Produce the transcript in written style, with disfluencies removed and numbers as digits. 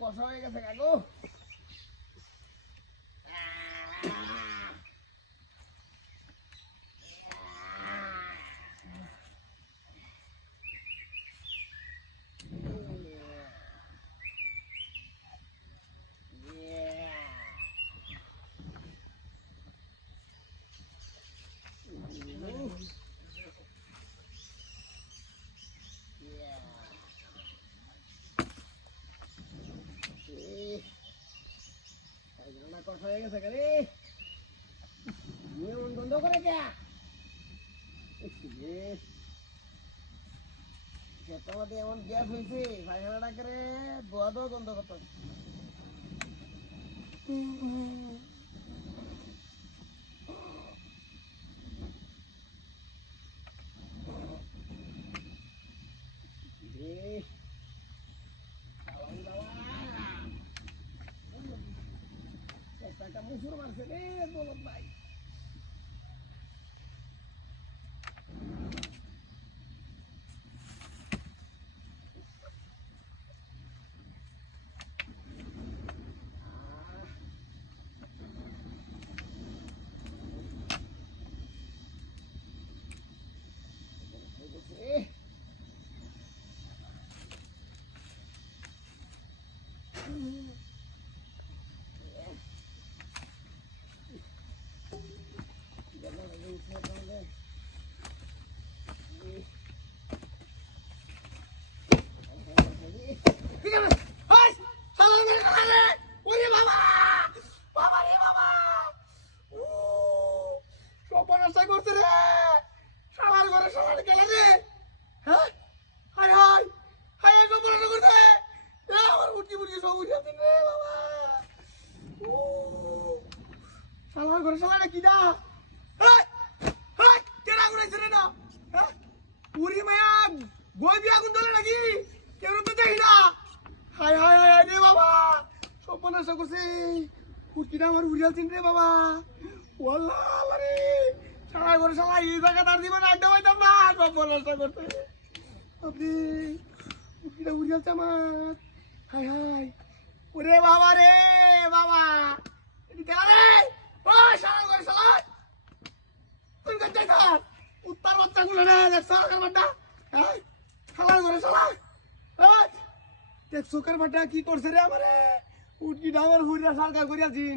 কষা হয়ে গেছে কাকু। কষা হয়ে গেছে কালি বন্ধ করে কে মধ্যে এমন গ্যাস হয়েছে পায়খানাটা করে দোয়া দোয়া গন্ধ করতে একটা মুসুর মারছে রে বলত ভাই। আমার উড়িয়াল চিন রে বাবা ওয়াল্লাহ রে সারা করে সারা এই জায়গা তার দিবেন আড্ডা পাইতাম না সব বলসা করতে আপনি উড়িটা উড়িয়াল আমার হাই হাই ওরে বাবা রে বাবা এদিকে আরে ও সারা করে সারা তুই কাছে থাক উত্তর বাচ্চা গুলো না সরকার বাটা হ্যাঁ সারা করে সারা দেখ সরকার বাটা কি করছে রে আমারে উঠকি ডাঙর হুইরা সরকার করিয়াছিন